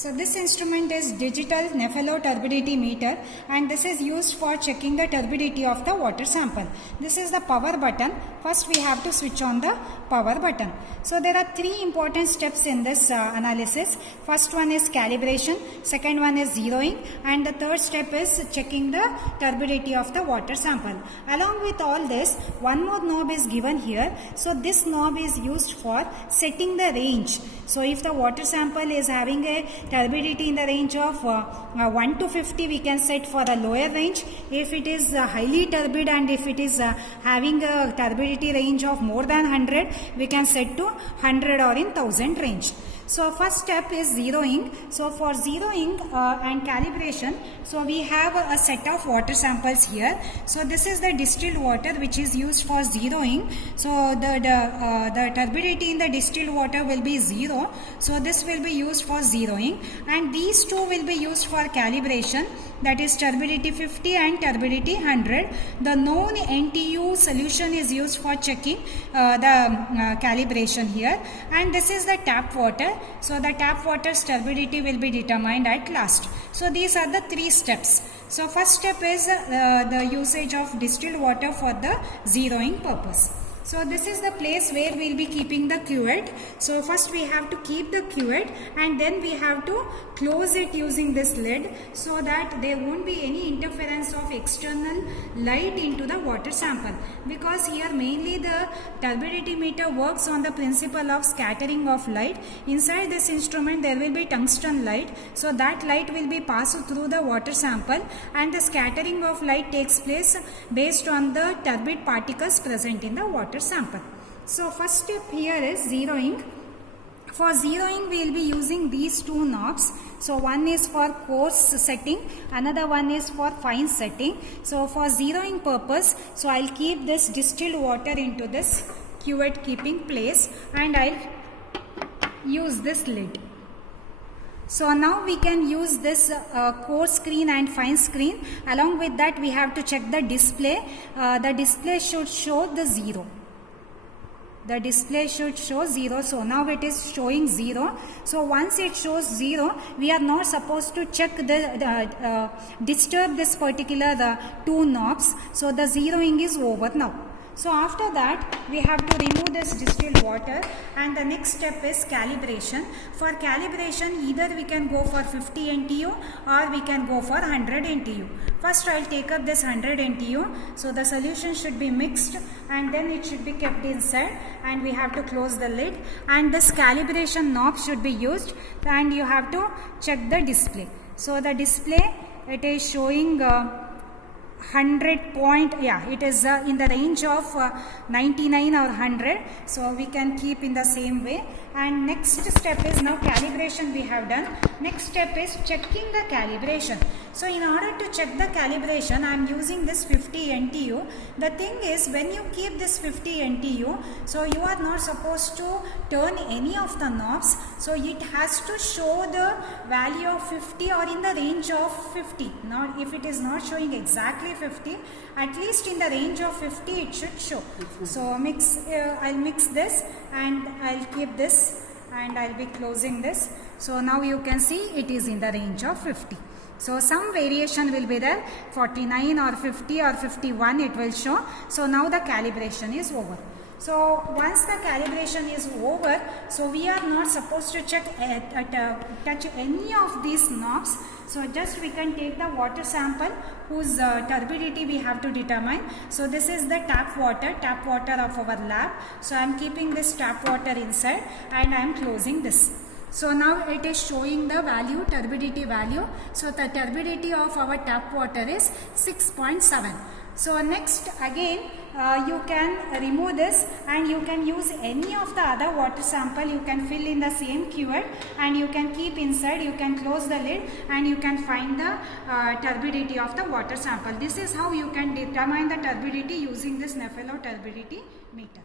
So this instrument is digital nepheloturbidity meter, and this is used for checking the turbidity of the water sample. This is the power button. First we have to switch on the power button. So there are three important steps in this analysis. First one is calibration, second one is zeroing, and the third step is checking the turbidity of the water sample. Along with all this, one more knob is given here. So this knob is used for setting the range. So if the water sample is having a turbidity in the range of 1 to 50, we can set for the lower range. If it is highly turbid and if it is having a turbidity range of more than 100, we can set to 100 or in 1000 range. So first step is zeroing. So for zeroing and calibration, so we have a set of water samples here. So this is the distilled water which is used for zeroing. So the turbidity in the distilled water will be 0. So this will be used for zeroing, and these two will be used for calibration, that is turbidity 50 and turbidity 100. The known NTU solution is used for checking the calibration here, and this is the tap water. So the tap water's turbidity will be determined at last. So these are the three steps. So first step is the usage of distilled water for the zeroing purpose. So this is the place where we will be keeping the cuvette. So first we have to keep the cuvette, and then we have to close it using this lid so that there won't be any interference of external light into the water sample, because here mainly the turbidity meter works on the principle of scattering of light. Inside this instrument there will be tungsten light, so that light will be passed through the water sample, and the scattering of light takes place based on the turbid particles present in the water sample. So first step here is zeroing. For zeroing we will be using these two knobs. So one is for coarse setting, another one is for fine setting. So for zeroing purpose, so I'll keep this distilled water into this cuvette keeping place, and I'll use this lid. So now we can use this coarse screen and fine screen. Along with that we have to check the display. The display should show the 0. The display should show 0. So now it is showing 0. So once it shows 0, we are not supposed to check disturb this particular two knobs. So the zeroing is over now. So after that we have to remove this distilled water, and the next step is calibration. For calibration, either we can go for 50 NTU or we can go for 100 NTU. First I will take up this 100 NTU. So the solution should be mixed and then it should be kept inside, and we have to close the lid, and this calibration knob should be used, and you have to check the display. So the display, it is showing 100 point, it is in the range of 99 or 100. So we can keep in the same way. And next step is now calibration we have done. Next step is checking the calibration. So in order to check the calibration, I am using this 50 NTU. The thing is, when you keep this 50 NTU, so you are not supposed to turn any of the knobs. So it has to show the value of 50 or in the range of 50. Now if it is not showing exactly 50, at least in the range of 50 it should show. So I'll mix this, and I'll keep this, and I'll be closing this. So now you can see it is in the range of 50. So some variation will be there, 49 or 50 or 51 it will show. So now the calibration is over. So once the calibration is over, so we are not supposed to touch any of these knobs. So just we can take the water sample whose turbidity we have to determine. So this is the tap water of our lab. So I am keeping this tap water inside, and I am closing this. So now it is showing the value, turbidity value. So the turbidity of our tap water is 6.7. So next again you can remove this, and you can use any of the other water sample. You can fill in the same cuvette, and you can keep inside. You can close the lid, and you can find the turbidity of the water sample. This is how you can determine the turbidity using this nepheloturbidity meter.